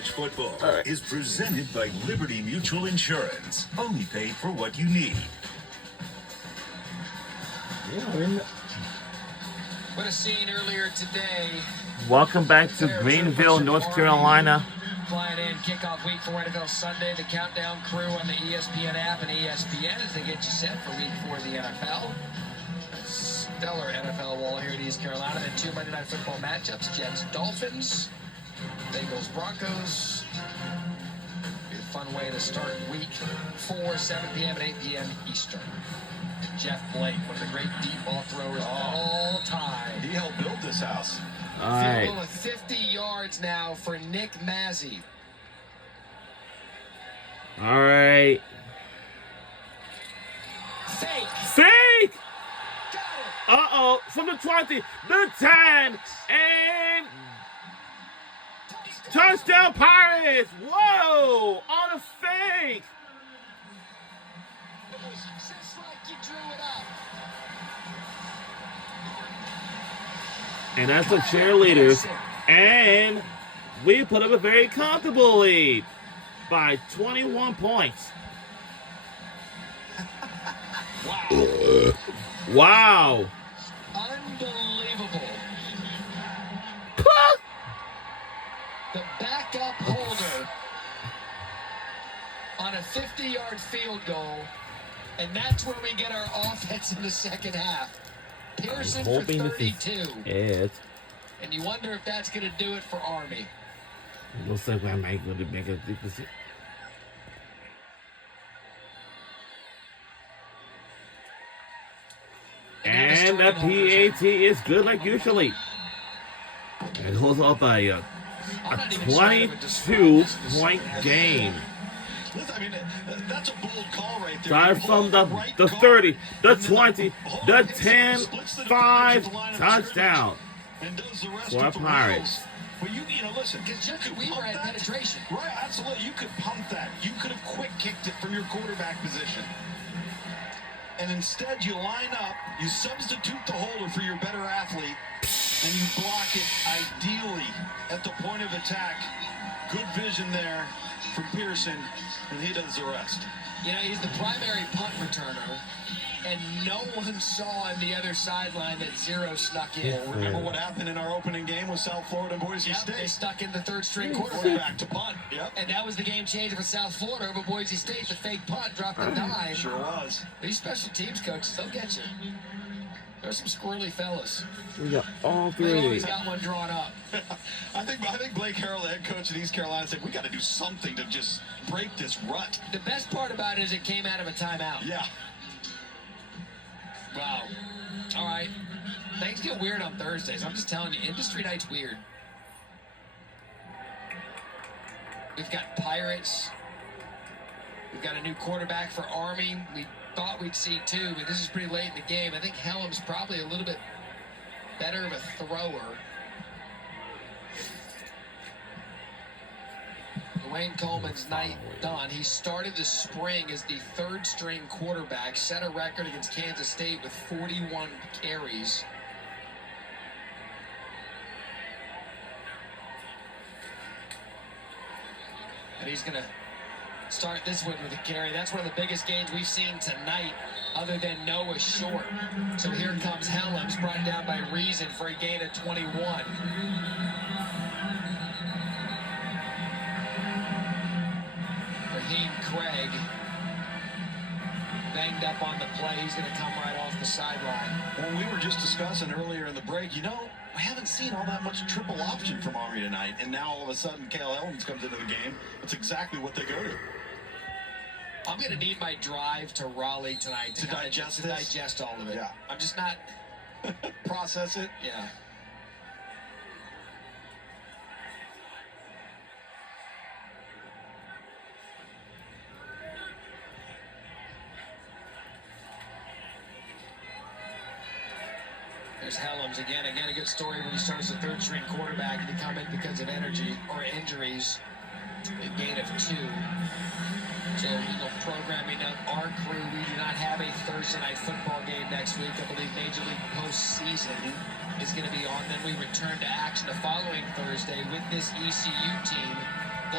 college football is presented by Liberty Mutual Insurance. Only pay for what you need. What a scene earlier today. Welcome back to Greenville, North Carolina. Flying in kickoff week for NFL Sunday. The countdown crew on the ESPN app and ESPN as they get you set for week 4 of the NFL. Stellar NFL wall here at East Carolina. Then 2 Monday Night Football matchups. Jets, Dolphins. Bengals, Broncos. Be a fun way to start week 4, 7 p.m. and 8 p.m. Eastern. Jeff Blake, one of the great deep ball throwers of all time. He helped build this house. All right. Field goal of 50 yards now for Nick Mazzy. All right. Fake. Fake! Got it. Uh-oh. From the 20, the 10, and touchdown Pirates! Whoa! On a fake! It was just like you drew it up. And that's the cheerleaders. And we put up a very comfortable lead by 21 points. Wow. Wow. Unbelievable. The backup holder on a 50-yard field goal, and that's where we get our offense in the second half. Pearson for 32. It And you wonder if that's going to do it for Army. looks like I might go to make a difference. And the PAT is good like usually. It goes up by a 22-point game. Listen, I mean, that's a bold call right there. Start from the 30, the 20, the 10, 5, touchdown. And does the rest For of the Pirates. wheels. Well, you know, listen. Because we were at penetration. Right, absolutely. You could pump that. You could have quick kicked it from your quarterback position. And instead, you line up, you substitute the holder for your better athlete, and you block it ideally at the point of attack. Good vision there from Pearson, and he does the rest. You know, he's the primary punt returner, and no one saw on the other sideline that zero snuck in. Well, remember what happened in our opening game with South Florida and Boise They State? stuck in the third-string quarterback. Quarterback to punt. Yep. And that was the game changer for South Florida over Boise State. The fake punt dropped a dime. Sure was. These special teams coaches, they'll get you. There's some squirrely fellas. We got all They three. always got one drawn up. I think Blake Harrell, the head coach at East Carolina, said, we got to do something to just break this rut. The best part about it is it came out of a timeout. Yeah. Wow. All right. Things get weird on Thursdays. I'm just telling you, industry night's weird. We've got Pirates. We've got a new quarterback for Army. We thought we'd see 2, but this is pretty late in the game. I think Hellam's probably a little bit better of a thrower. Dwayne Coleman's night done. He started the spring as the third-string quarterback, set a record against Kansas State with 41 carries. And he's going to start this one with a carry. That's one of the biggest gains we've seen tonight, other than Noah Short. So here comes Helms, brought down by Reason for a gain of 21. Raheem Craig banged up on the play. He's going to come right off the sideline. Well, we were just discussing earlier in the break, you know, I haven't seen all that much triple option from Army tonight, and now all of a sudden Cale Helms comes into the game. That's exactly what they go to. I'm going to need my drive to Raleigh tonight to digest all of it. Yeah. I'm just not... Process it. Yeah. There's Helms again. Again, a good story when he starts a third-string quarterback and he come in because of energy or injuries. A gain of 2. So, programming up our crew. We do not have a Thursday night football game next week. I believe Major League postseason is going to be on. Then we return to action the following Thursday with this ECU team.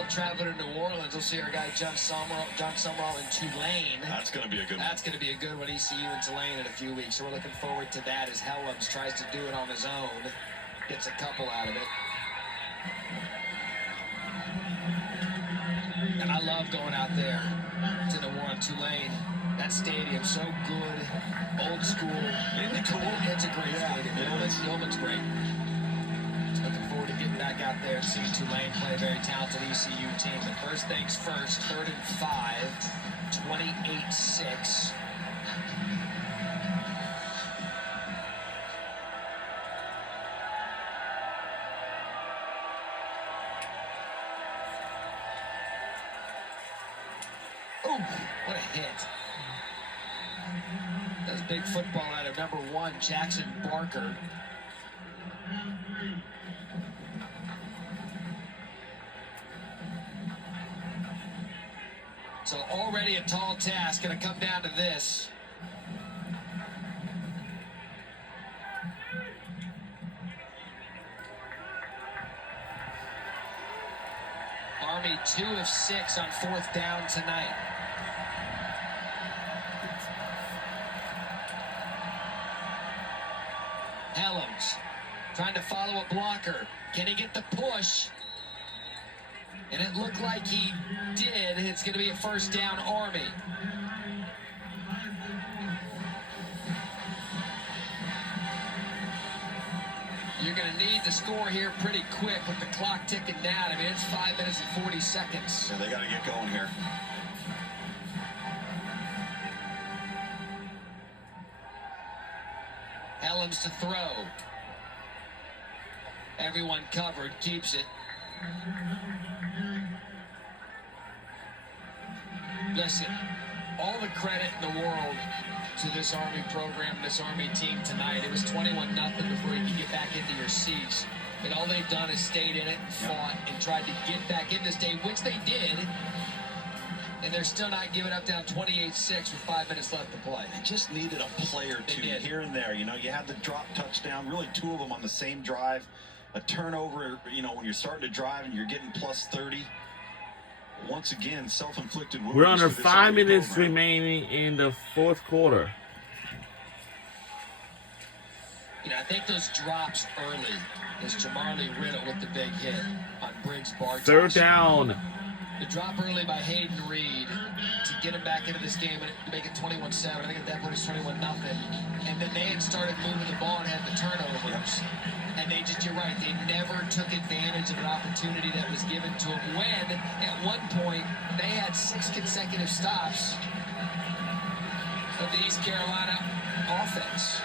They'll travel to New Orleans. We'll see our guy John Summerall in Tulane. That's going to be a good one. That's going to be a good one. ECU in Tulane in a few weeks. So we're looking forward to that as Helms tries to do it on his own. Gets a couple out of it. And I love going out there to New Orleans, Tulane. That stadium, so good, old school. Isn't it cool? It's a great stadium. It looks great. Looking forward to getting back out there and seeing Tulane play a very talented ECU team. But first things first, 3rd and 5, 28-6. Oh, what a hit. That was a big football out of number 1, Jackson Barker. So already a tall task, going to come down to this. Army 2 of 6 on 4th down tonight. Helms trying to follow a blocker. Can he get the push? And it looked like he did. It's going to be a 1st down, Army. You're going to need to score here pretty quick with the clock ticking down. I mean, it's 5 minutes and 40 seconds. So they got to get going here. Helms to throw. Everyone covered, keeps it. Listen, all the credit in the world to this Army program, this Army team tonight. It was 21-0 before you could get back into your seats. And all they've done is stayed in it and fought and tried to get back in this game, which they did. And they're still not giving up, down 28-6 with 5 minutes left to play. They just needed a play or two here and there. You know, you had the drop touchdown, really 2 of them on the same drive. A turnover, you know, when you're starting to drive and you're getting plus 30. Once again, self-inflicted wounds. We're under for this 5 Army minutes program. remaining in the 4th quarter. You know, I think those drops early is Jamarly Riddle with the big hit on Briggs Bartos. 3rd down. The drop early by Hayden Reed to get him back into this game and make it 21-7. I think at that point it's 21-0. And then they had started moving the ball and had the turnovers. And they just, you're right, they never took advantage of an opportunity that was given to them when, at one point, they had 6 consecutive stops of the East Carolina offense.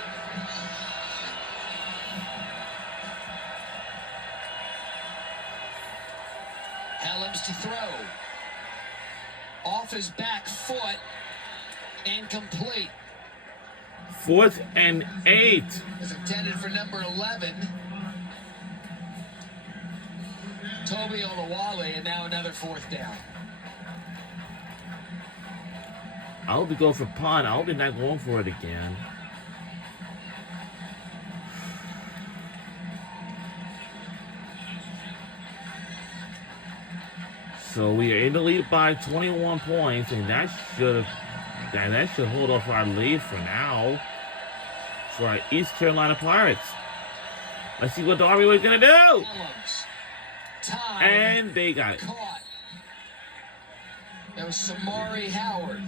Helms to throw. Off his back foot. Incomplete. 4th and 8. Is intended for number 11. Toby Olawale, and now another 4th down. I hope he goes for punt. I hope he's not going for it again. So we are in the lead by 21 points, and that should hold off our lead for now. For our East Carolina Pirates. Let's see what the Army was gonna do. Helms. Time. And they got it. Caught. That was Samari Howard.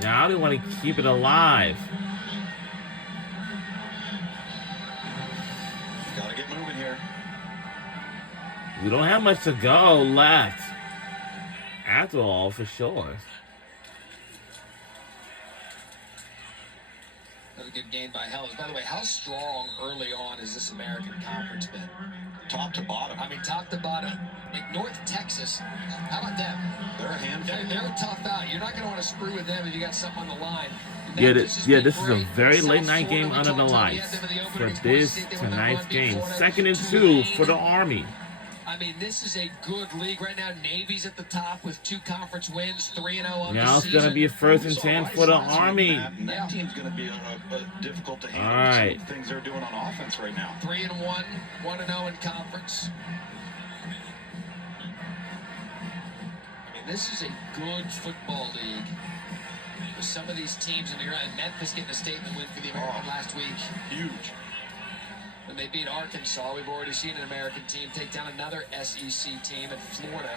Now they want to keep it alive. Got to get moving here. We don't have much to go left. After all, for sure. Another good game by Helms. By the way, how strong early on has this American Conference been? Top to bottom. I mean, top to bottom. Like North Texas, how about them? They're a handful. They're a tough out. You're not going to want to screw with them if you got something on the line. This is a very late night game under the lights for this tonight's game. 2nd and 2 for the Army. I mean, this is a good league right now. Navy's at the top with 2 conference wins, 3-0 on Now the it's season. going to be a first and 10 for the Army. That team's going to be difficult to handle. All right. Some of the things they're doing on offense right now. 3-1, 1-0 in conference. I mean, this is a good football league. With some of these teams, and Memphis getting a statement win for the American last week. Huge. When they beat Arkansas, we've already seen an American team take down another SEC team in Florida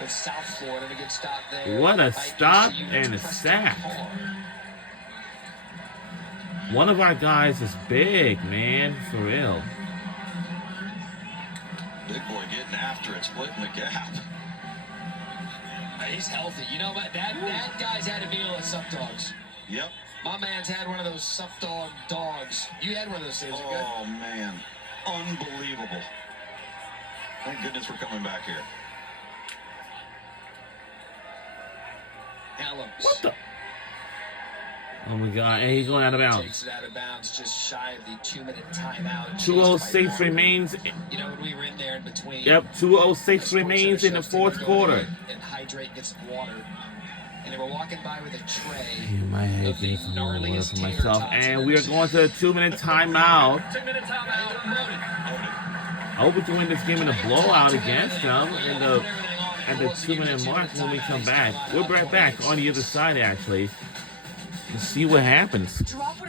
with South Florida to get stopped there. What a by stop ECU. and a Preston sack. Carr. One of our guys is big, man, for real. Big boy getting after it, splitting the gap. He's healthy. You know what? That guy's had a meal at Sup Dogs. Yep. My man's had one of those Sup Dog dogs. You had one of those things, good? Oh, man. Unbelievable. Thank goodness we're coming back here. Helms. What the? Oh my God! And he's going out of bounds. Takes it out of bounds just shy of the 2-minute timeout. 2:06 remains. You know, when we were in there in between. Yep, 2:06 remains in the fourth quarter. And hydrate, get some water. And they were walking by with a tray. My head of the getting some more water gnarliest for tater myself. tots And we are going to a 2-minute timeout. 2-minute timeout. Loaded. I hope we can win this game in a blowout against them at the 2-minute mark when we come back. We'll be right back on the other side, actually, to see what happens. Drop